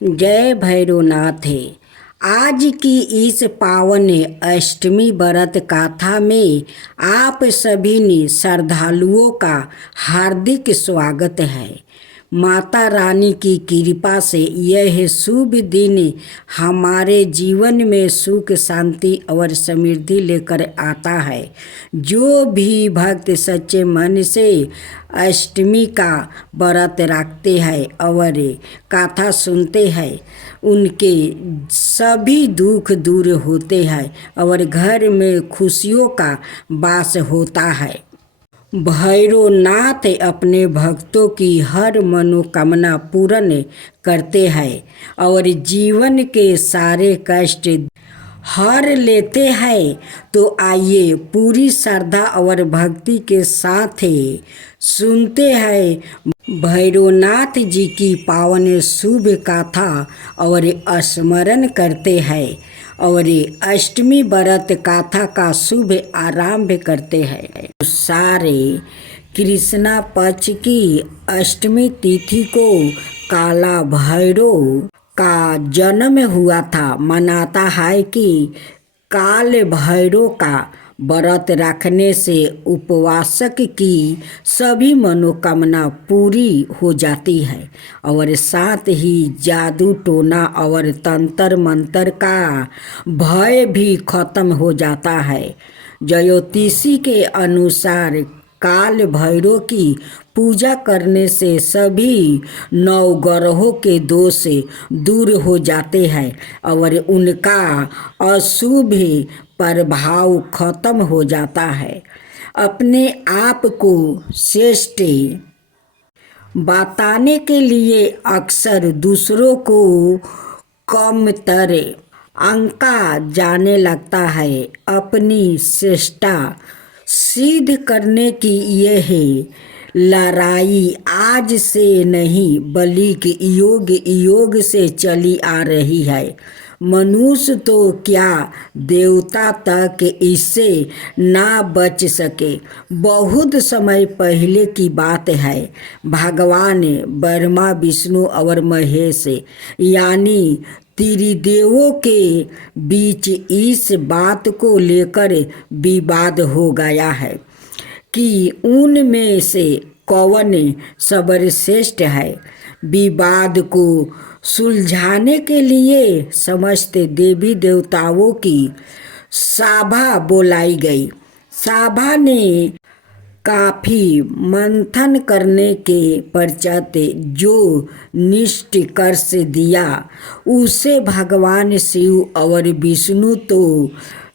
जय भैरवनाथ है। आज की इस पावन अष्टमी व्रत गाथा में आप सभी ने श्रद्धालुओं का हार्दिक स्वागत है। माता रानी की कृपा से यह शुभ दिन हमारे जीवन में सुख शांति और समृद्धि लेकर आता है। जो भी भक्त सच्चे मन से अष्टमी का व्रत रखते हैं और कथा सुनते हैं, उनके सभी दुख दूर होते हैं और घर में खुशियों का वास होता है। भैरवनाथ अपने भक्तों की हर मनोकामना पूर्ण करते हैं और जीवन के सारे कष्ट हर लेते हैं। तो आइए पूरी श्रद्धा और भक्ति के साथ सुनते हैं भैरवनाथ जी की पावन शुभ गाथा और स्मरण करते हैं और अष्टमी व्रत गाथा का शुभ आरंभ करते हैं। सारे कृष्णा पक्ष की अष्टमी तिथि को काला भैरव का जन्म हुआ था। मनाता है कि काल भैरव का व्रत रखने से उपवासक की सभी मनोकामना पूरी हो जाती है और साथ ही जादू टोना और तंत्र मंत्र का भय भी खत्म हो जाता है। ज्योतिषी के अनुसार काल भैरव की पूजा करने से सभी नवग्रहों के दोष दूर हो जाते हैं और उनका अशुभ प्रभाव खत्म हो जाता है। अपने आप को श्रेष्ठ बताने के लिए अक्सर दूसरों को कमतर आंका जाने लगता है। अपनी श्रेष्ठता सिद्ध करने की यह लड़ाई आज से नहीं बल्कि योग योग से चली आ रही है। मनुष्य तो क्या देवता तक इससे ना बच सके। बहुत समय पहले की बात है। भगवान ब्रह्मा विष्णु और महेश यानी त्रिदेवों के बीच इस बात को लेकर विवाद हो गया है कि उनमें से कौन सर्वश्रेष्ठ है। विवाद को सुलझाने के लिए समस्त देवी देवताओं की सभा बुलाई गई। सभा ने काफी मंथन करने के पश्चात जो निष्कर्ष दिया उसे भगवान शिव और विष्णु तो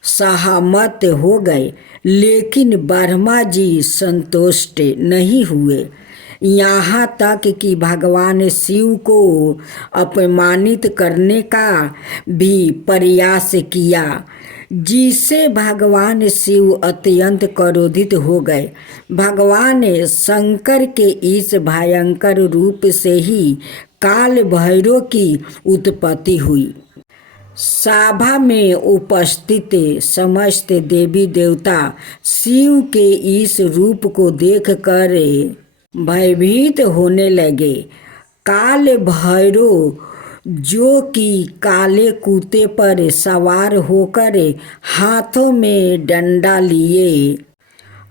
सहमत हो गए, लेकिन ब्रह्मा जी संतुष्ट नहीं हुए। यहाँ तक कि भगवान शिव को अपमानित करने का भी प्रयास किया, जिससे भगवान शिव अत्यंत क्रोधित हो गए। भगवान शंकर के इस भयंकर रूप से ही काल भैरव की उत्पत्ति हुई। सभा में उपस्थित समस्त देवी देवता शिव के इस रूप को देखकर भयभीत होने लगे। काल भैरव जो कि काले कुत्ते पर सवार होकर हाथों में डंडा लिए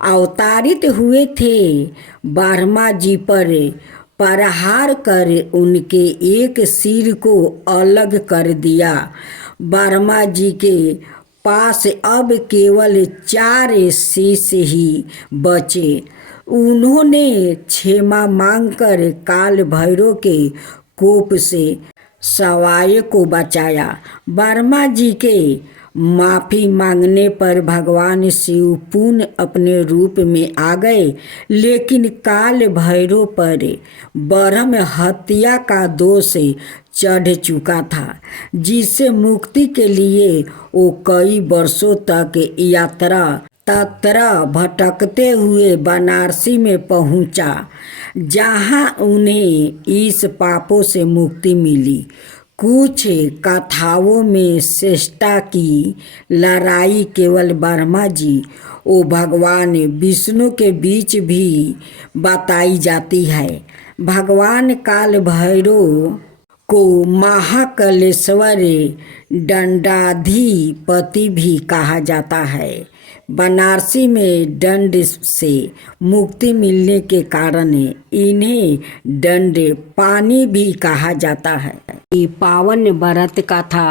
अवतरित हुए थे, ब्रह्मा जी पर प्रहार कर उनके एक सिर को अलग कर दिया। ब्रह्मा जी के पास अब केवल 4 शीश ही बचे। उन्होंने क्षमा मांगकर काल भैरव के कोप से सवाय को बचाया। ब्रह्मा जी के माफी मांगने पर भगवान शिव पुनः अपने रूप में आ गए, लेकिन काल भैरव पर ब्रह्म हत्या का दोष चढ़ चुका था, जिससे मुक्ति के लिए वो कई वर्षों तक यात्रा भटकते हुए बनारसी में पहुंचा, जहां उन्हें इस पापों से मुक्ति मिली। कुछ कथाओं में श्रेष्ठता की लड़ाई केवल ब्रह्मा जी और भगवान विष्णु के बीच भी बताई जाती है। भगवान काल भैरव को महाकालेश्वर दंडाधिपति भी कहा जाता है। बनारसी में दंड से मुक्ति मिलने के कारण इन्हें दंड पानी भी कहा जाता है। ये पावन व्रत का था।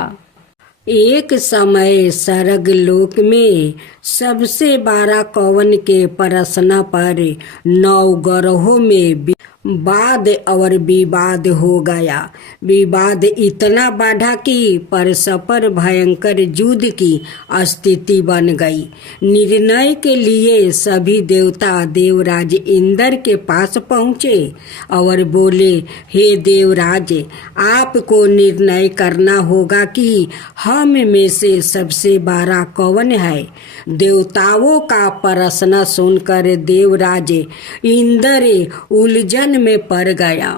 एक समय स्वर्ग लोक में सबसे 12 कौवन के प्रश्न पर 9 ग्रहों में वाद और विवाद हो गया। विवाद इतना बढ़ा कि परस्पर भयंकर युद्ध की स्थिति बन गई। निर्णय के लिए सभी देवता देवराज इंद्र के पास पहुँचे और बोले, हे देवराज, आपको निर्णय करना होगा कि हम में से सबसे 12 कौन है। देवताओं का प्रश्न सुनकर देवराज इंद्र उलझन में पड़ गया।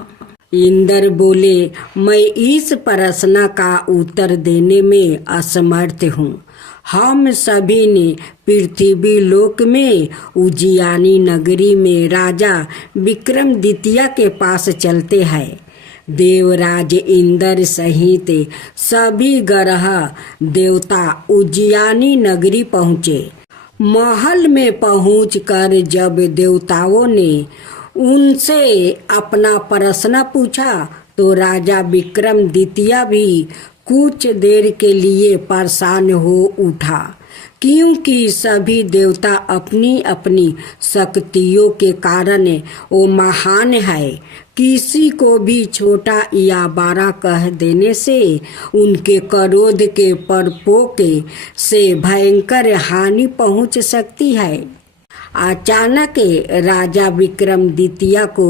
इंद्र बोले, मैं इस प्रश्न का उत्तर देने में असमर्थ हूँ। हम सभी ने पृथ्वी लोक में उज्जैनी नगरी में राजा विक्रमादित्य के पास चलते हैं। देवराज इंद्र सहित सभी ग्रह देवता उज्जैनी नगरी पहुँचे। महल में पहुंचकर जब देवताओं ने उनसे अपना प्रश्न पूछा तो राजा विक्रमादित्य भी कुछ देर के लिए परेशान हो उठा, क्योंकि सभी देवता अपनी अपनी शक्तियों के कारण वो महान है। किसी को भी छोटा या बड़ा कह देने से उनके क्रोध के प्रकोप से भयंकर हानि पहुंच सकती है। अचानक राजा विक्रमादित्य को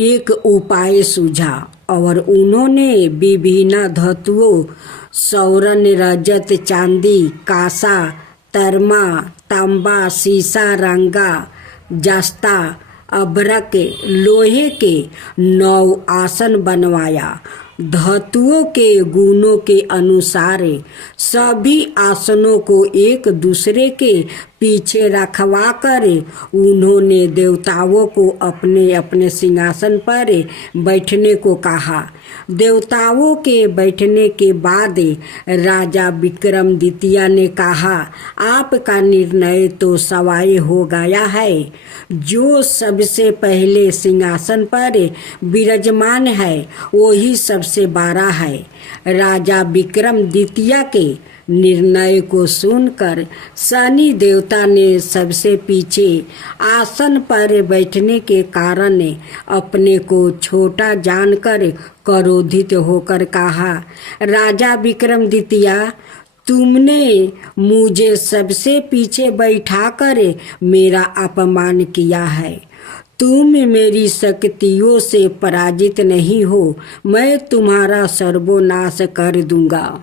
एक उपाय सूझा और उन्होंने विभिन्न धातुओं स्वर्ण, रजत, चांदी, कांसा, तरमा, तांबा, सीसा, रंगा, जस्ता, अभ्रक, लोहे के 9 आसन बनवाया। धातुओं के गुणों के अनुसार सभी आसनों को एक दूसरे के पीछे रखवाकर उन्होंने देवताओं को अपने अपने सिंहासन पर बैठने को कहा। देवताओं के बैठने के बाद राजा विक्रमादित्य ने कहा, आपका निर्णय तो सवाई हो गया है। जो सबसे पहले सिंहासन पर विराजमान है वही सबसे बड़ा है। राजा विक्रमादित्य के निर्णय को सुनकर शनि देवता ने सबसे पीछे आसन पर बैठने के कारण अपने को छोटा जानकर क्रोधित होकर कहा, राजा विक्रमादित्य, तुमने मुझे सबसे पीछे बैठाकर मेरा अपमान किया है। तुम मेरी शक्तियों से पराजित नहीं हो। मैं तुम्हारा सर्वनाश कर दूंगा।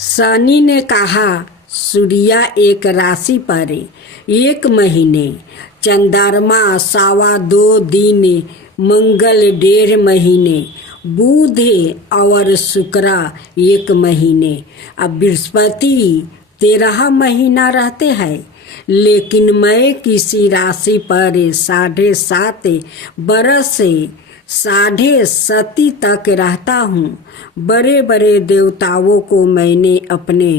शनि ने कहा, सूर्य एक राशि पर 1 महीने, चंद्रमा 2.25 दिन, मंगल 1.5 महीने, बुध और शुक्र 1 महीने, अब बृहस्पति 13 महीना रहते हैं। लेकिन मैं किसी राशि पर 7.5 बरस से 7.5 तक रहता हूँ। बड़े बड़े देवताओं को मैंने अपने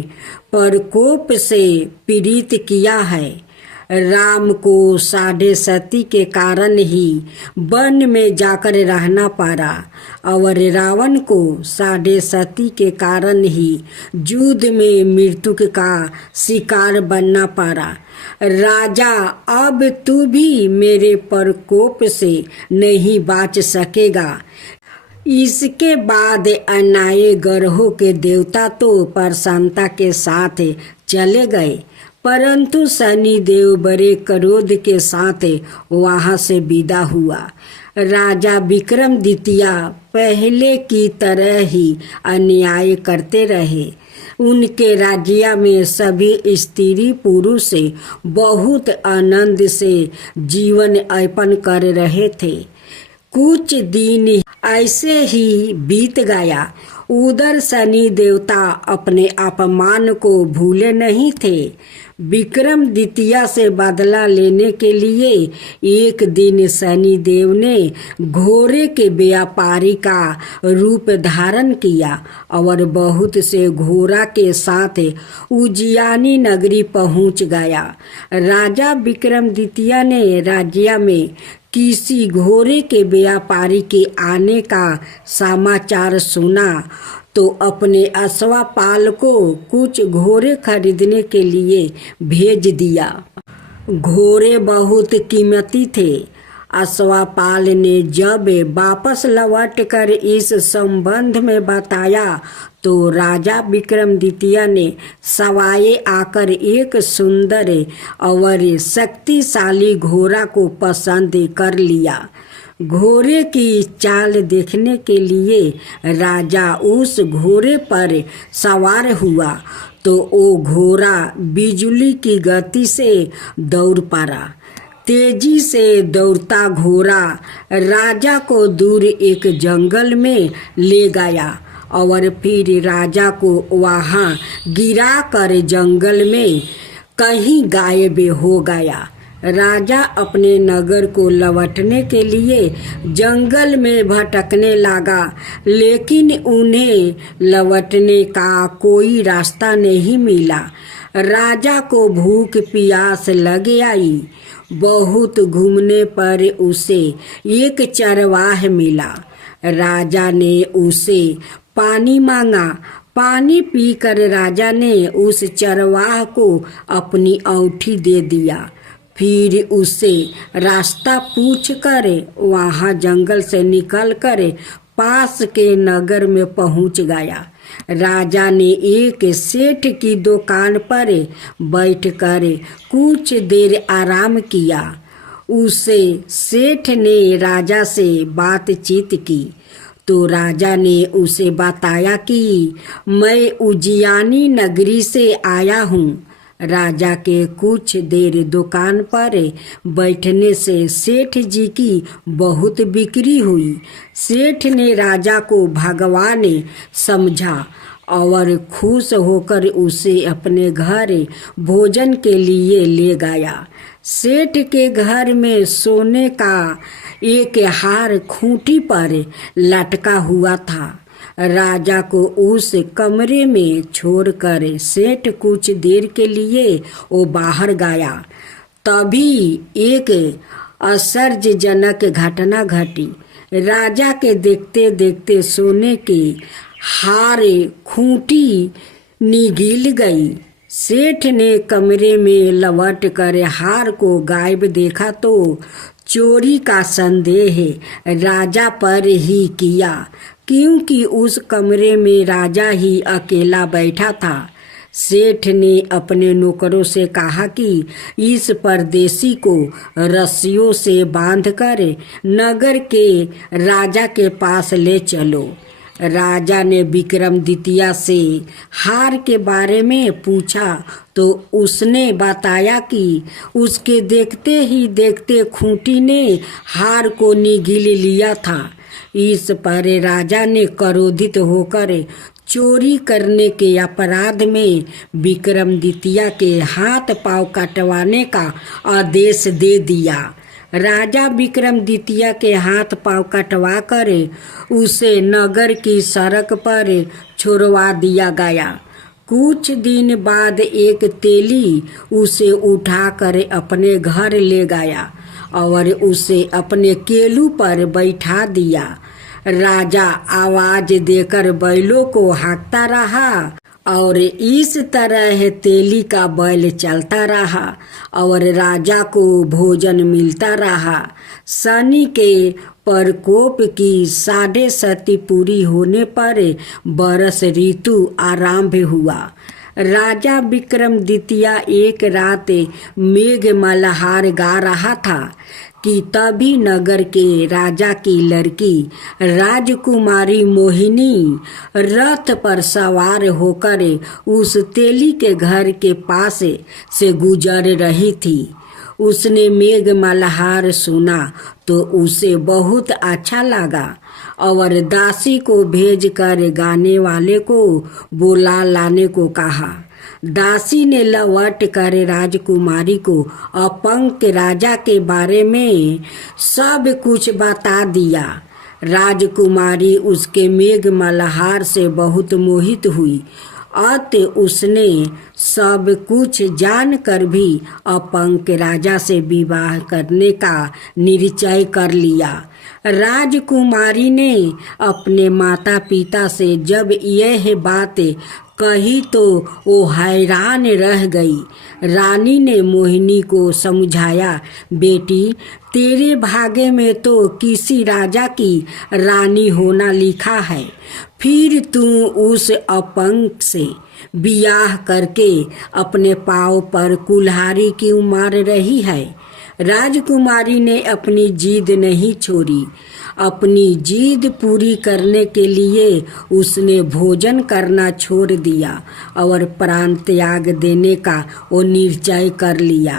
प्रकोप से पीड़ित किया है। राम को 7.5 के कारण ही वन में जाकर रहना पड़ा और रावण को 7.5 के कारण ही युद्ध में मृत्यु का शिकार बनना पड़ा। राजा, अब तू भी मेरे प्रकोप से नहीं बच सकेगा। इसके बाद अन्य ग्रहों के देवता तो प्रसन्नता के साथ चले गए, परंतु शनि देव बड़े क्रोध के साथ वहां से विदा हुआ। राजा विक्रमादित्य पहले की तरह ही अन्याय करते रहे। उनके राज्य में सभी स्त्री पुरुष बहुत आनंद से जीवन यापन कर रहे थे। कुछ दिन ऐसे ही बीत गया। उधर शनि देवता अपने अपमान को भूले नहीं थे। विक्रमादित्य से बदला लेने के लिए एक दिन शनि देव ने घोड़े के व्यापारी का रूप धारण किया और बहुत से घोड़ा के साथ उज्जैनी नगरी पहुंच गया। राजा विक्रमादित्य ने राज्य में किसी घोड़े के व्यापारी के आने का समाचार सुना तो अपने अश्वपाल को कुछ घोड़े खरीदने के लिए भेज दिया। घोड़े बहुत कीमती थे। अश्वपाल ने जब वापस लौटकर इस संबंध में बताया तो राजा विक्रमादित्य ने सवाए आकर एक सुंदर और शक्तिशाली घोड़ा को पसंद कर लिया। घोड़े की चाल देखने के लिए राजा उस घोड़े पर सवार हुआ तो वो घोड़ा बिजली की गति से दौड़ पड़ा। तेजी से दौड़ता घोड़ा राजा को दूर एक जंगल में ले गया और फिर राजा को वहां गिरा कर जंगल में कहीं गायब हो गया। राजा अपने नगर को लौटने के लिए जंगल में भटकने लगा, लेकिन उन्हें लौटने का कोई रास्ता नहीं मिला। राजा को भूख प्यास लग आई। बहुत घूमने पर उसे एक चरवाह मिला। राजा ने उसे पानी मांगा। पानी पीकर राजा ने उस चरवाह को अपनी औंठी दे दिया। फिर उससे रास्ता पूछकर वहां जंगल से निकलकर पास के नगर में पहुंच गया। राजा ने एक सेठ की दुकान पर बैठकर कुछ देर आराम किया। उसे सेठ ने राजा से बातचीत की तो राजा ने उसे बताया कि मैं उज्जैनी नगरी से आया हूँ। राजा के कुछ देर दुकान पर बैठने से सेठ जी की बहुत बिक्री हुई। सेठ ने राजा को भगवान समझा और खुश होकर उसे अपने घर भोजन के लिए ले गया। सेठ के घर में सोने का एक हार खूंटी पर लटका हुआ था। राजा को उस कमरे में छोड़कर सेठ कुछ देर के लिए वो बाहर गया। तभी एक आश्चर्यजनक घटना घटी। राजा के देखते देखते सोने के हार खूंटी निगल गई। सेठ ने कमरे में लौट कर हार को गायब देखा तो चोरी का संदेह राजा पर ही किया, क्योंकि उस कमरे में राजा ही अकेला बैठा था। सेठ ने अपने नौकरों से कहा कि इस परदेसी को रस्सियों से बांधकर नगर के राजा के पास ले चलो। राजा ने विक्रमादित्य से हार के बारे में पूछा तो उसने बताया कि उसके देखते ही देखते खूंटी ने हार को निगल लिया था। इस पर राजा ने क्रोधित होकर चोरी करने के अपराध में विक्रमादित्य के हाथ पांव कटवाने का आदेश दे दिया। राजा विक्रमादित्य के हाथ पांव कटवा कर उसे नगर की सड़क पर छोड़वा दिया गया। कुछ दिन बाद एक तेली उसे उठाकर अपने घर ले गया और उसे अपने केलू पर बैठा दिया। राजा आवाज देकर बैलों को हाँकता रहा और इस तरह तेली का बैल चलता रहा और राजा को भोजन मिलता रहा। शनि के प्रकोप की 7.5 पूरी होने पर बरस ऋतु आरंभ हुआ। राजा विक्रमादित्य एक रात मेघ मल्हार गा रहा था कि तभी नगर के राजा की लड़की राजकुमारी मोहिनी रथ पर सवार होकर उस तेली के घर के पास से गुजर रही थी। उसने मेघ मल्हार सुना तो उसे बहुत अच्छा लगा और दासी को भेजकर गाने वाले को बुला लाने को कहा। दासी ने लौट कर राजकुमारी को अपंग राजा के बारे में सब कुछ बता दिया। राजकुमारी उसके मेघ मल्हार से बहुत मोहित हुई। अत उसने सब कुछ जानकर भी अपंग राजा से विवाह करने का निश्चय कर लिया। राजकुमारी ने अपने माता पिता से जब यह बात कही तो वो हैरान रह गई। रानी ने मोहिनी को समझाया, बेटी तेरे भाग्य में तो किसी राजा की रानी होना लिखा है, फिर तू उस अपंग से बियाह करके अपने पाँव पर कुल्हाड़ी क्यों मार रही है। राजकुमारी ने अपनी जिद नहीं छोड़ी। अपनी जिद पूरी करने के लिए उसने भोजन करना छोड़ दिया और प्राण त्याग देने का वो निश्चय कर लिया।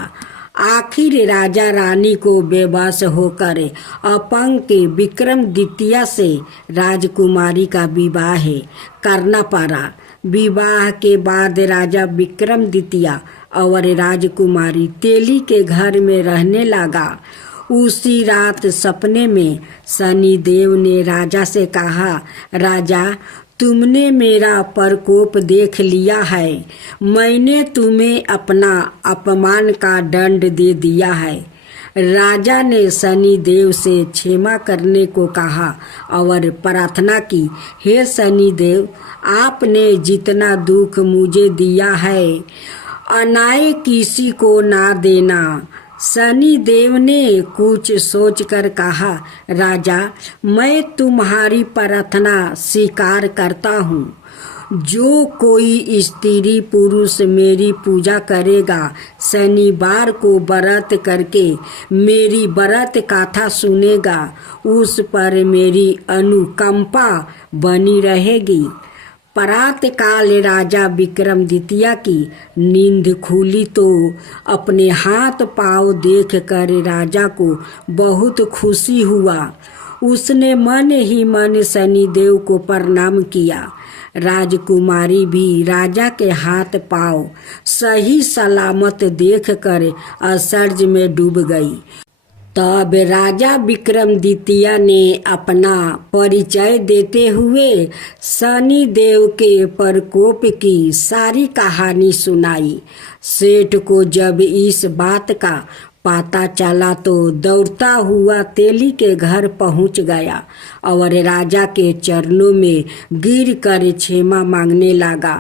आखिर राजा रानी को बेबस होकर अपंग के विक्रमादित्य से राजकुमारी का विवाह करना पड़ा। विवाह के बाद राजा विक्रमादित्य और राजकुमारी तेली के घर में रहने लगा। उसी रात सपने में शनिदेव ने राजा से कहा, राजा तुमने मेरा प्रकोप देख लिया है, मैंने तुम्हें अपना अपमान का दंड दे दिया है। राजा ने शनिदेव से क्षमा करने को कहा और प्रार्थना की, हे शनिदेव आपने जितना दुख मुझे दिया है अनाय किसी को ना देना। शनिदेव ने कुछ सोचकर कहा, राजा मैं तुम्हारी प्रार्थना स्वीकार करता हूँ। जो कोई स्त्री पुरुष मेरी पूजा करेगा, शनिवार को व्रत करके मेरी व्रत कथा सुनेगा, उस पर मेरी अनुकंपा बनी रहेगी। प्रातःकाल राजा विक्रमादित्य की नींद खुली तो अपने हाथ पांव देखकर राजा को बहुत खुशी हुआ। उसने मन ही मन शनिदेव को प्रणाम किया। राजकुमारी भी राजा के हाथ पांव सही सलामत देखकर आश्चर्य में डूब गई। तब राजा विक्रमादित्य ने अपना परिचय देते हुए शनिदेव के प्रकोप की सारी कहानी सुनाई। सेठ को जब इस बात का पता चला तो दौड़ता हुआ तेली के घर पहुंच गया और राजा के चरणों में गिर कर क्षमा मांगने लगा।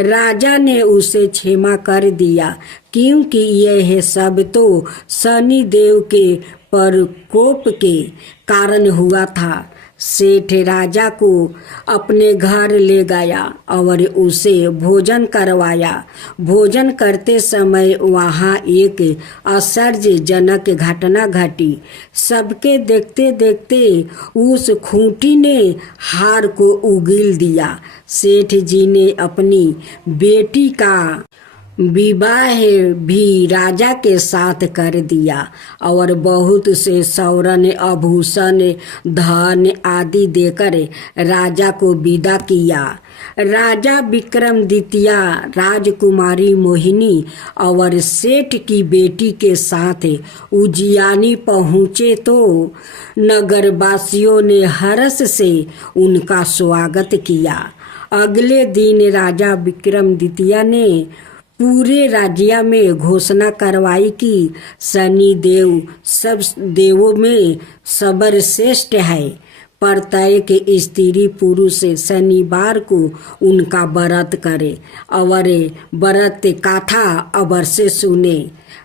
राजा ने उसे क्षमा कर दिया, क्योंकि यह सब तो शनिदेव के प्रकोप के कारण हुआ था। सेठ राजा को अपने घर ले गया और उसे भोजन करवाया। भोजन करते समय वहाँ एक आश्चर्यजनक घटना घटी। सबके देखते देखते उस खूंटी ने हार को उगल दिया। सेठ जी ने अपनी बेटी का विवाह भी राजा के साथ कर दिया और बहुत से स्वर्ण आभूषण धन आदि देकर राजा को विदा किया। राजा विक्रमादित्य राजकुमारी मोहिनी और सेठ की बेटी के साथ उज्जैनी पहुँचे तो नगरवासियों ने हर्ष से उनका स्वागत किया। अगले दिन राजा विक्रमादित्य ने पूरे राज्य में घोषणा करवाई कि शनिदेव सब देवों में सर्वश्रेष्ठ है। प्रत्येक स्त्री पुरुष शनिवार को उनका व्रत करे और व्रत कथा अवश्य सुने।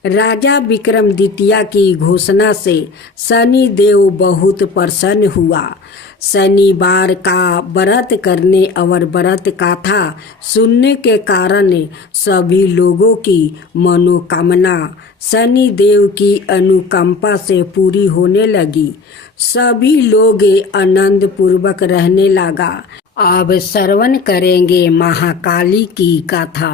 राजा विक्रमादित्य की घोषणा से शनिदेव बहुत प्रसन्न हुआ। शनिवार का व्रत करने और व्रत कथा सुनने के कारण सभी लोगों की मनोकामना शनिदेव की अनुकंपा से पूरी होने लगी। सभी लोग आनंद पूर्वक रहने लगा। अब श्रवण करेंगे महाकाली की कथा।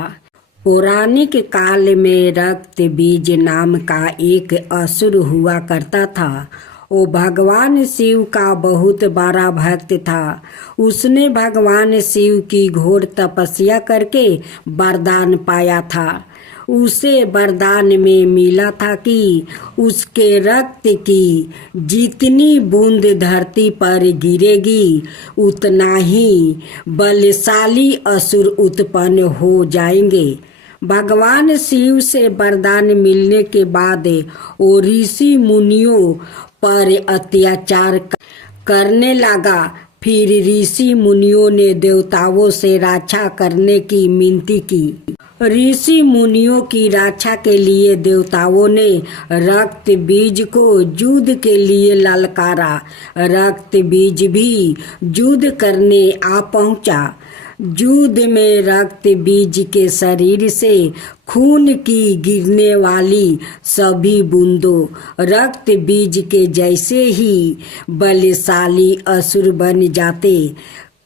पौराणिक काल में रक्त बीज नाम का एक असुर हुआ करता था। वो भगवान शिव का बहुत बड़ा भक्त था। उसने भगवान शिव की घोर तपस्या करके वरदान पाया था। उसे वरदान में मिला था कि उसके रक्त की जितनी बूंद धरती पर गिरेगी उतना ही बलशाली असुर उत्पन्न हो जाएंगे। भगवान शिव से वरदान मिलने के बाद वो ऋषि मुनियों पर अत्याचार करने लगा। फिर ऋषि मुनियों ने देवताओं से रक्षा करने की विनती की। ऋषि मुनियों की रक्षा के लिए देवताओं ने रक्त बीज को युद्ध के लिए ललकारा। रक्त बीज भी युद्ध करने आ पहुंचा। युद्ध में रक्त बीज के शरीर से खून की गिरने वाली सभी बूंदों रक्त बीज के जैसे ही बलशाली असुर बन जाते।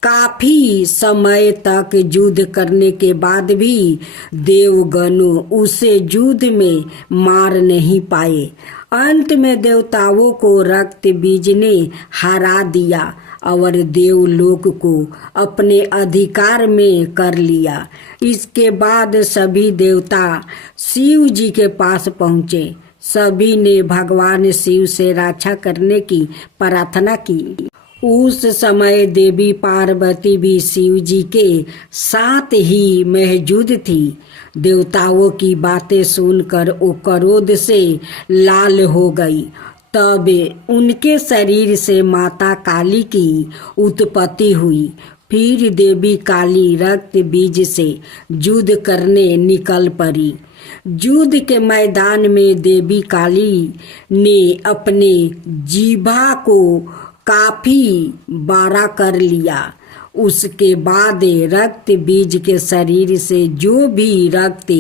काफी समय तक युद्ध करने के बाद भी देवगणों उसे युद्ध में मार नहीं पाए। अंत में देवताओं को रक्त बीज ने हरा दिया और देवलोक को अपने अधिकार में कर लिया। इसके बाद सभी देवता शिव जी के पास पहुँचे। सभी ने भगवान शिव से रक्षा करने की प्रार्थना की। उस समय देवी पार्वती भी शिव जी के साथ ही मौजूद थी। देवताओं की बातें सुनकर वो क्रोध से लाल हो गई। तब उनके शरीर से माता काली की उत्पत्ति हुई। फिर देवी काली रक्त बीज से युद्ध करने निकल पड़ी। युद्ध के मैदान में देवी काली ने अपने जीभा को काफी बड़ा कर लिया। उसके बाद रक्त बीज के शरीर से जो भी रक्त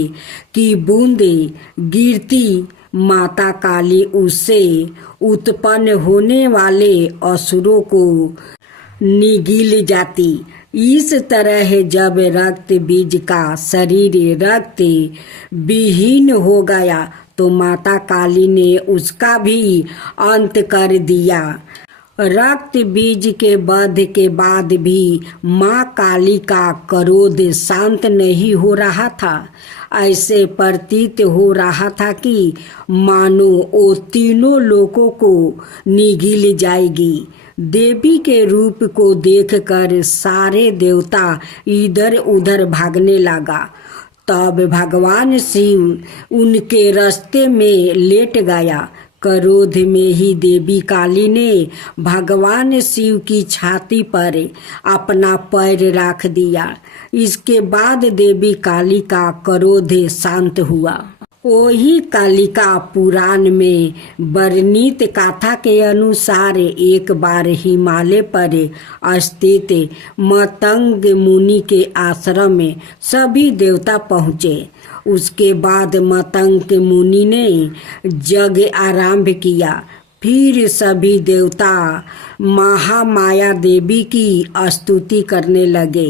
की बूंदे गिरती माता काली उससे उत्पन्न होने वाले असुरों को निगल जाती। इस तरह जब रक्त बीज का शरीर रक्त विहीन हो गया तो माता काली ने उसका भी अंत कर दिया। रक्त बीज के वध के बाद भी माँ काली का क्रोध शांत नहीं हो रहा था। ऐसे प्रतीत हो रहा था कि मानो वो तीनों लोगों को निगल जाएगी। देवी के रूप को देखकर सारे देवता इधर उधर भागने लगा। तब भगवान शिव उनके रास्ते में लेट गया। क्रोध में ही देवी काली ने भगवान शिव की छाती पर अपना पैर रख दिया। इसके बाद देवी काली का क्रोध शांत हुआ। वही कालिका पुराण में वर्णित कथा के अनुसार एक बार हिमालय पर स्थित मतंग मुनि के आश्रम में सभी देवता पहुँचे। उसके बाद मतंग मुनि ने यज्ञ आरंभ किया। फिर सभी देवता महामाया देवी की स्तुति करने लगे।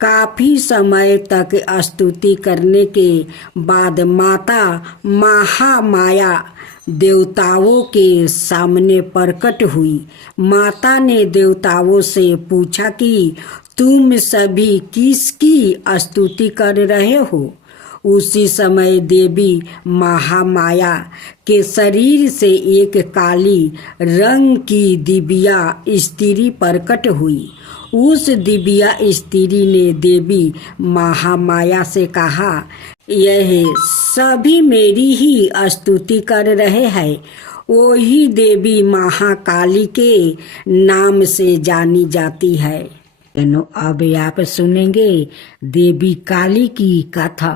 काफी समय तक स्तुति करने के बाद माता महामाया देवताओं के सामने प्रकट हुई। माता ने देवताओं से पूछा कि तुम सभी किसकी स्तुति कर रहे हो। उसी समय देवी महामाया के शरीर से एक काली रंग की दिव्या स्त्री प्रकट हुई। उस दिव्या स्त्री ने देवी महामाया से कहा, यह सभी मेरी ही स्तुति कर रहे हैं। वही देवी महाकाली के नाम से जानी जाती है। अब आप सुनेंगे देवी काली की कथा।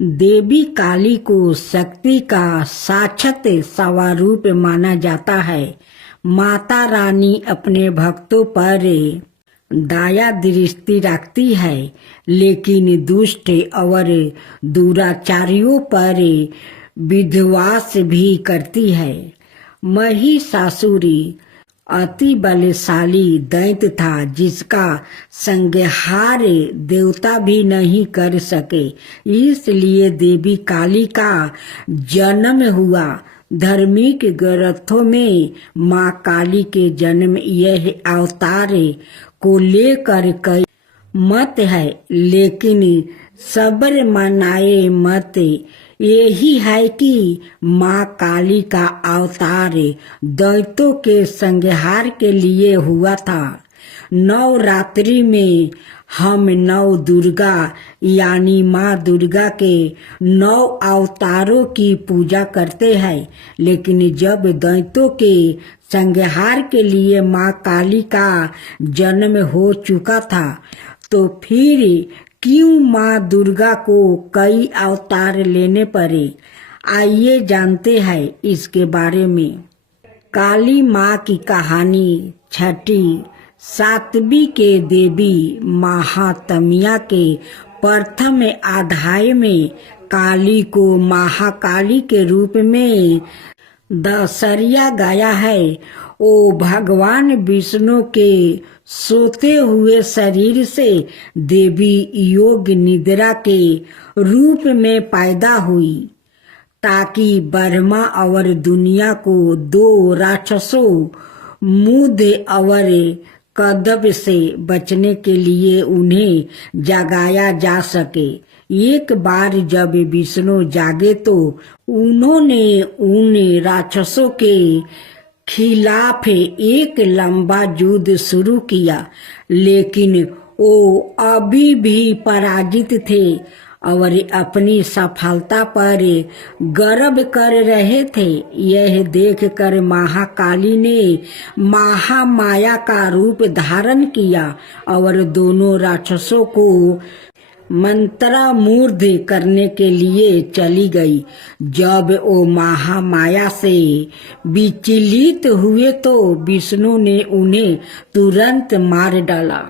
देवी काली को शक्ति का साक्षात स्वरूप माना जाता है। माता रानी अपने भक्तों पर दया दृष्टि रखती है, लेकिन दुष्ट और दुराचारियों पर विध्वंस भी करती है। महिषासुर अति बलशाली दैत्य था, जिसका संहार देवता भी नहीं कर सके। इसलिए देवी काली का जन्म हुआ। धार्मिक ग्रंथों में माँ काली के जन्म यह अवतार को लेकर कई मत है, लेकिन सबर मनाए मत यही है कि माँ काली का अवतार दैत्यों के संहार के लिए हुआ था। नवरात्रि में हम नव दुर्गा यानी माँ दुर्गा के 9 अवतारों की पूजा करते हैं, लेकिन जब दैत्यों के संहार के लिए माँ काली का जन्म हो चुका था, तो फिर क्यों माँ दुर्गा को कई अवतार लेने पड़े? आइए जानते हैं इसके बारे में। काली माँ की कहानी छठी सातवीं के देवी महात्म्य के प्रथम अध्याय में काली को महाकाली के रूप में दर्शाया गया है। ओ भगवान विष्णु के सोते हुए शरीर से देवी योग निद्रा के रूप में पैदा हुई, ताकि ब्रह्मा और दुनिया को 2 राक्षसों मुद और कदब से बचने के लिए उन्हें जगाया जा सके। एक बार जब विष्णु जागे तो उन्होंने उन राक्षसों के खिलाफ एक लंबा युद्ध शुरू किया, लेकिन वो अभी भी पराजित थे और अपनी सफलता पर गर्व कर रहे थे। यह देखकर महाकाली ने महामाया का रूप धारण किया और दोनों राक्षसों को मंत्रमुग्ध करने के लिए चली गई। जब वो महामाया से विचलित हुए तो विष्णु ने उन्हें तुरंत मार डाला।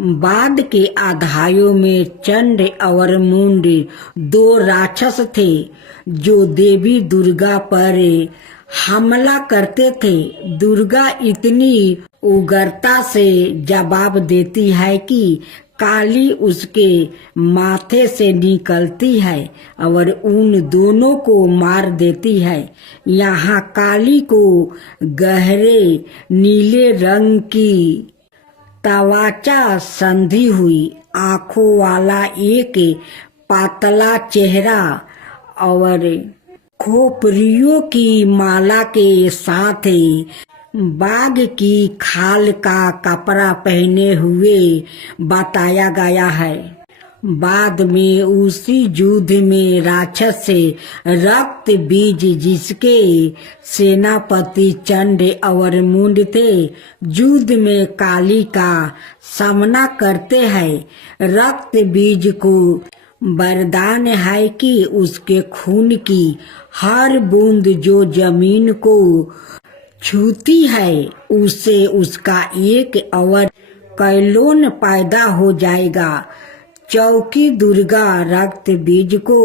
बाद के अध्यायों में चंड और मुंड 2 राक्षस थे जो देवी दुर्गा पर हमला करते थे। दुर्गा इतनी उग्रता से जवाब देती है कि काली उसके माथे से निकलती है और उन दोनों को मार देती है। यहाँ काली को गहरे नीले रंग की त्वचा संधि हुई, आंखों वाला एक पातला चेहरा और खोपड़ियों की माला के साथ बाघ की खाल का कपड़ा पहने हुए बताया गया है। बाद में उसी युद्ध में राक्षस से रक्त बीज, जिसके सेनापति चंड और मुंड थे, युद्ध में काली का सामना करते हैं। रक्त बीज को वरदान है कि उसके खून की हर बूंद जो जमीन को छूती है, उससे उसका एक और कैलोन पैदा हो जाएगा। चौकी दुर्गा रक्त बीज को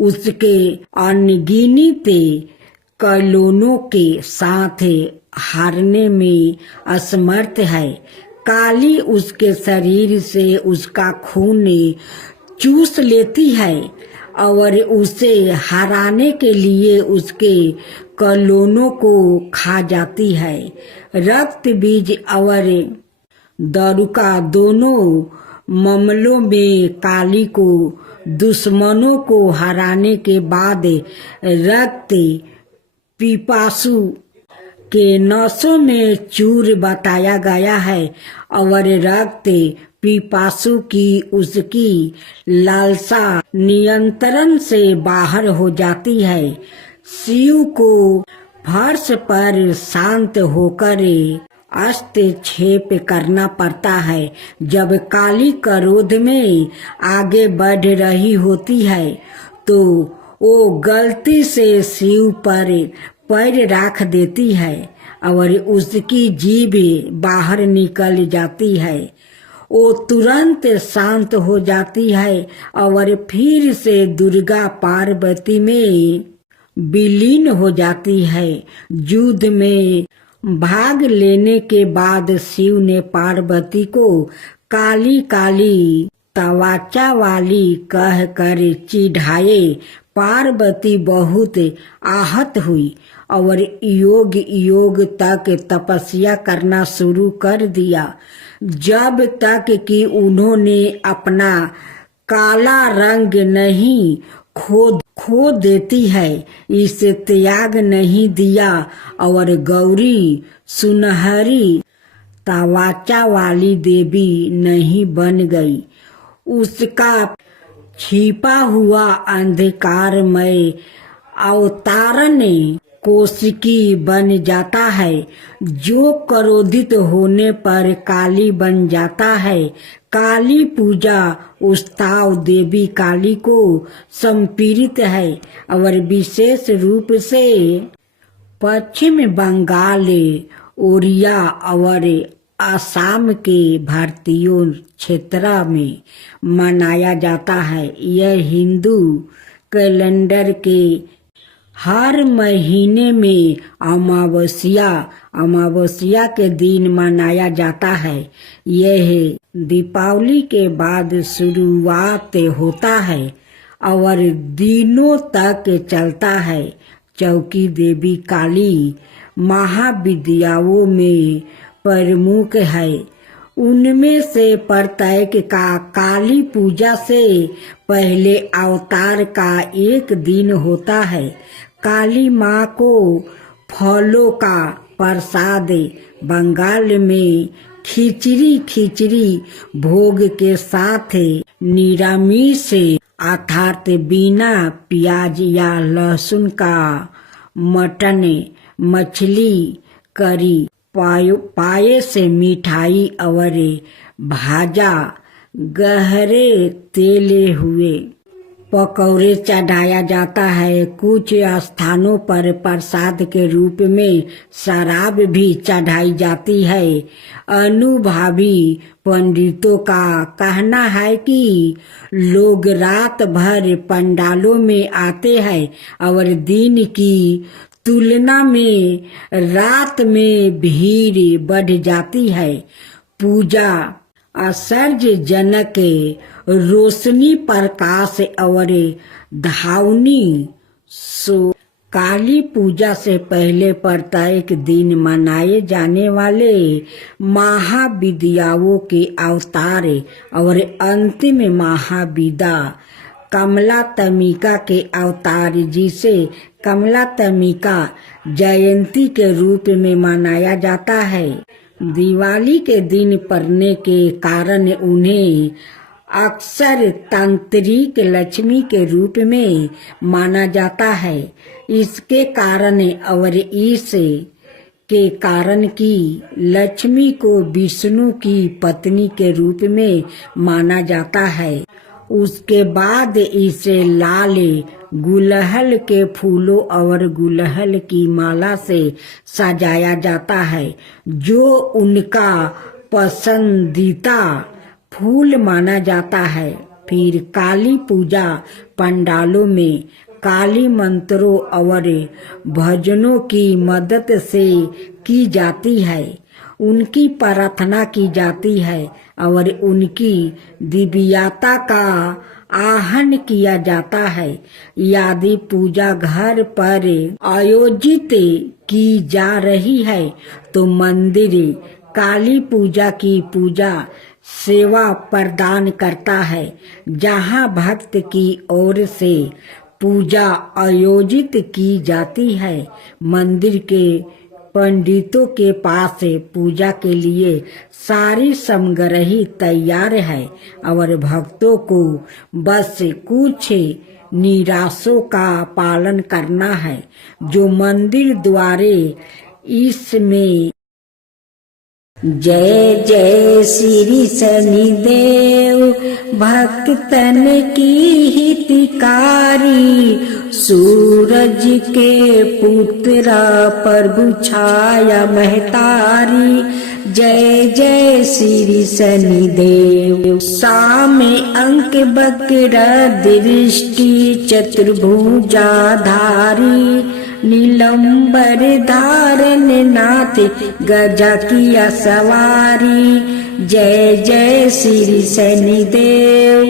उसके अनगिनत कैलोनों के साथ हारने में असमर्थ है। काली उसके शरीर से उसका खून चूस लेती है और उसे हराने के लिए उसके कैलोनों को खा जाती है। रक्त बीज और दारुका दोनों मामलों में काली को दुश्मनों को हराने के बाद रक्त पिपासु के नसों में चूर बताया गया है और रक्त पिपासु की उसकी लालसा नियंत्रण से बाहर हो जाती है। शिव को फर्श पर शांत होकर हस्तक्षेप करना पड़ता है। जब काली क्रोध में आगे बढ़ रही होती है तो वो गलती से शिव पर पैर रख देती है और उसकी जीभ बाहर निकल जाती है। वो तुरंत शांत हो जाती है और फिर से दुर्गा पार्वती में विलीन हो जाती है। युद्ध में भाग लेने के बाद शिव ने पार्वती को काली काली तवाचा वाली कह कर चिढ़ाए। पार्वती बहुत आहत हुई और योग योग तक तपस्या करना शुरू कर दिया, जब तक कि उन्होंने अपना काला रंग नहीं खो देती है, इसे त्याग नहीं दिया और गौरी सुनहरी तवाचा वाली देवी नहीं बन गई। उसका छिपा हुआ अंधकारमय अवतारण कोशिकी बन जाता है, जो क्रोधित होने पर काली बन जाता है। काली पूजा उस्ताव देवी काली को समर्पित है और विशेष रूप से पश्चिम बंगाल, ओडिया और असम के भारतीयों क्षेत्र में मनाया जाता है। यह हिंदू कैलेंडर के हर महीने में अमावस्या के दिन मनाया जाता है। यह दीपावली के बाद शुरुआत होता है और दिनों तक चलता है। चौकी देवी काली महाविद्याओं में प्रमुख है। उनमें से प्रत्येक का काली पूजा से पहले अवतार का एक दिन होता है। काली माँ को फलों का प्रसाद बंगाल में खिचड़ी भोग के साथ निरामिष अर्थात बिना प्याज या लहसुन का मटन, मछली, करी, पायस, मिठाई और भाजा गहरे तेले हुए पकौड़े चढ़ाया जाता है। कुछ स्थानों पर प्रसाद के रूप में शराब भी चढ़ाई जाती है। अनुभवी पंडितों का कहना है कि लोग रात भर पंडालों में आते हैं और दिन की तुलना में रात में भीड़ बढ़ जाती है। पूजा आश्चर्यजनक रोशनी, प्रकाश और धावनी काली पूजा से पहले प्रत्येक दिन मनाए जाने वाले महाविद्याओं के अवतार और अंतिम महाविद्या कमलात्मिका के अवतार, जिसे कमलात्मिका जयंती के रूप में मनाया जाता है, दिवाली के दिन पड़ने के कारण उन्हें अक्सर तांत्रिक लक्ष्मी के रूप में माना जाता है। इसके कारण और इस के कारण कि लक्ष्मी को विष्णु की पत्नी के रूप में माना जाता है। उसके बाद इसे लाल गुलहल के फूलों और गुलहल की माला से सजाया जाता है, जो उनका पसंदीदा फूल माना जाता है। फिर काली पूजा पंडालों में काली मंत्रों और भजनों की मदद से की जाती है। उनकी प्रार्थना की जाती है और उनकी दिव्यता का आहन किया जाता है। यदि पूजा घर पर आयोजित की जा रही है तो मंदिर काली पूजा की पूजा सेवा प्रदान करता है, जहां भक्त की ओर से पूजा आयोजित की जाती है। मंदिर के पंडितों के पास पूजा के लिए सारी सामग्री तैयार है और भक्तों को बस कुछ निराशों का पालन करना है, जो मंदिर द्वारे इसमें जय जय श्री शनिदेव भक्तन की हितकारी, सूरज के पुत्र प्रभु छाया महतारी। जय जय श्री शनिदेव। सामे अंक बक्र दृष्टि चतुर्भुजाधारी, नीलंबर धारण नाथ गजा किया सवारी। जय जय श्री शनिदेव।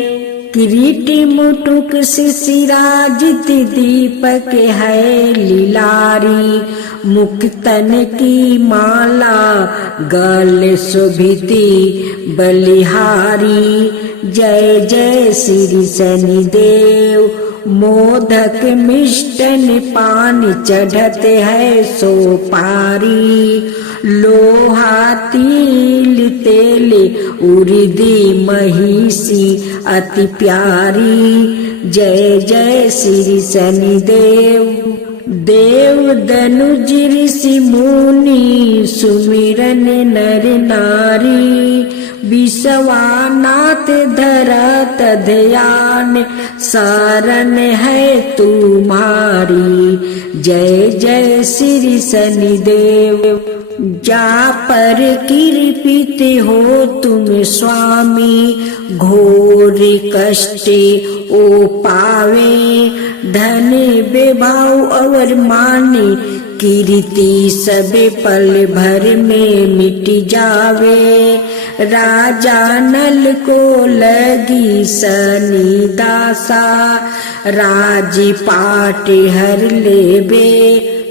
किरीटी मुटुक शिशिराजित दीपक है लीलारी। मुक्तन की माला गले शोभिती बलिहारी। जय जय श्री शनिदेव। मोदक मिष्टन पान चढ़ते है सोपारी। लोहा तिल तेल उर्दी महिषी अति प्यारी। जय जय श्री शनिदेव। देव दनुज ऋषि मुनि सुमिरन नर नारी। विश्वानाथ धरत ध्यान शरण है तुम्हारी। जय जय श्री शनिदेव। जा पर कृपित हो तुम स्वामी घोर कष्ट ओ पावे। धन बेभाव और माने कीर्ति सब पल भर में मिट जावे। राजा नल को लगी शनि दासा राजपाट हर लेबे।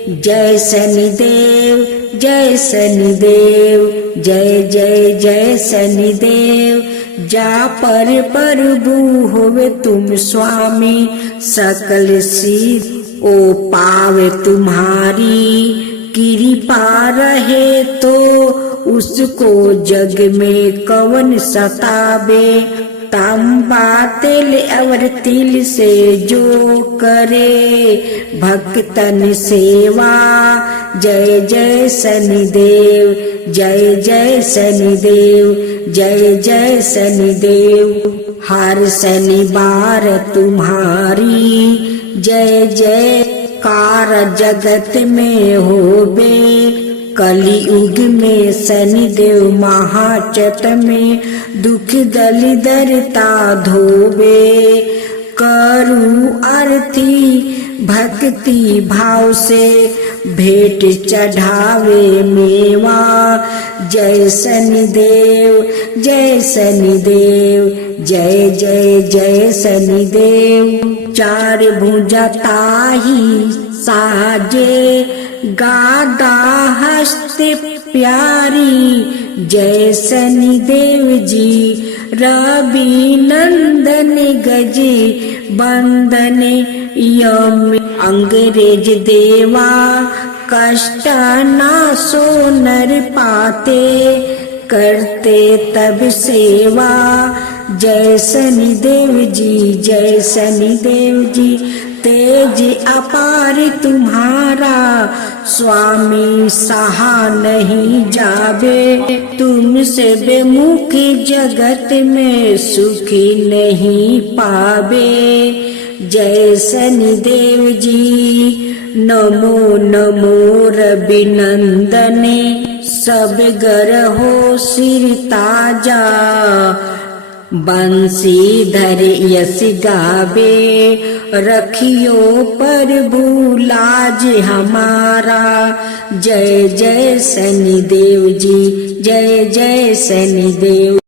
जय शनिदेव जय शनिदेव जय जय जय शनिदेव। जा पर प्रभु होवे तुम स्वामी सकल सिद्ध ओ पावे तुम्हारी। कृपा रहे तो उसको जग में कवन सतावे। तांबा तेल और तिल से जो करे भक्तन सेवा। जय जय शनिदेव जय जय शनिदेव जय जय शनिदेव। हर शनिवार तुम्हारी जय जयकार जगत में होबे। कलियुग में शनिदेव महाचट में दुख दलिदरता धोबे। करूं आरती भक्ति भाव से भेंट चढ़ावे मेवा। जय शनिदेव जय शनिदेव जय जय जय शनिदेव। चार भुजा ताही साजे गादा हस्त प्यारी। जय शनिदेव जी रवि नंदन गजे बंदन यम अंग्रेज देवा। कष्ट नासो नर पाते करते तब सेवा। जय शनिदेव जी जय शनिदेव जी। तेज अपार तुम्हारा स्वामी सहा नहीं जावे। तुमसे बेमुख जगत में सुखी नहीं पावे। जय शनिदेव जी नमो नमो रवि नंदन। सब गरहो सिर ताजा बंसीधर यश गावे। रखियो प्रभु लाज हमारा। जय जय शनिदेव जी जय जय शनिदेव।